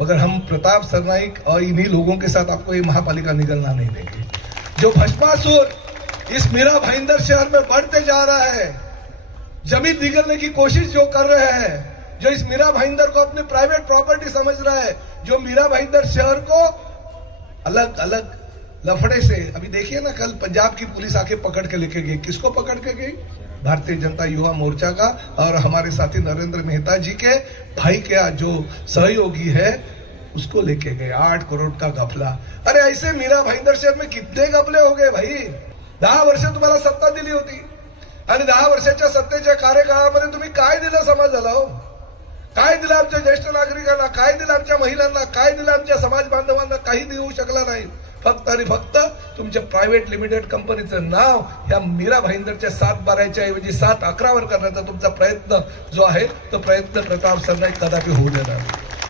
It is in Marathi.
मगर हम प्रताप सरनाईक और इन्हीं लोगों के साथ आपको ये महापालिका निगलना नहीं देंगे। जो भस्मासुर इस मीरा भाईंदर शहर में बढ़ते जा रहा है, जमीन निगलने की कोशिश जो कर रहे हैं, जो इस मीरा भाईंदर को अपने प्राइवेट प्रॉपर्टी समझ रहा है, जो मीरा भाईंदर शहर को अलग अलग लफड़े से, अभी देखिए ना, कल पंजाब की पुलिस आके पकड़ के लेके गई। किसको पकड़ के गई? भारतीय जनता युवा मोर्चा का और हमारे साथी नरेंद्र मेहता जी के भाई के जो सहयोगी है उसको लेके गए। 8 करोड़ का घपला। अरे ऐसे मीरा भाईंदर शहर में कितने घपले हो गए भाई? 10 वर्ष तुम्हाला सत्ता दिली होती आणि 10 वर्षाच्या सत्तेच्या कार्यकाळामध्ये तुम्ही काय दिलं समाजाला? हो, काय दिलं आमच्या ज्येष्ठ नागरिकांना? काय दिलं आमच्या महिलांना? काय दिलं आमच्या समाज बांधवांना? काही देऊ शकला नाही. फक्त आणि फक्त तुमच्या प्रायव्हेट लिमिटेड कंपनीचं नाव या मीरा भाईंदरच्या 7-12च्या ऐवजी 7-11 वर करण्याचा तुमचा प्रयत्न जो आहे तो प्रयत्न प्रताप सरनाईक कदापि होऊ देणार नाही.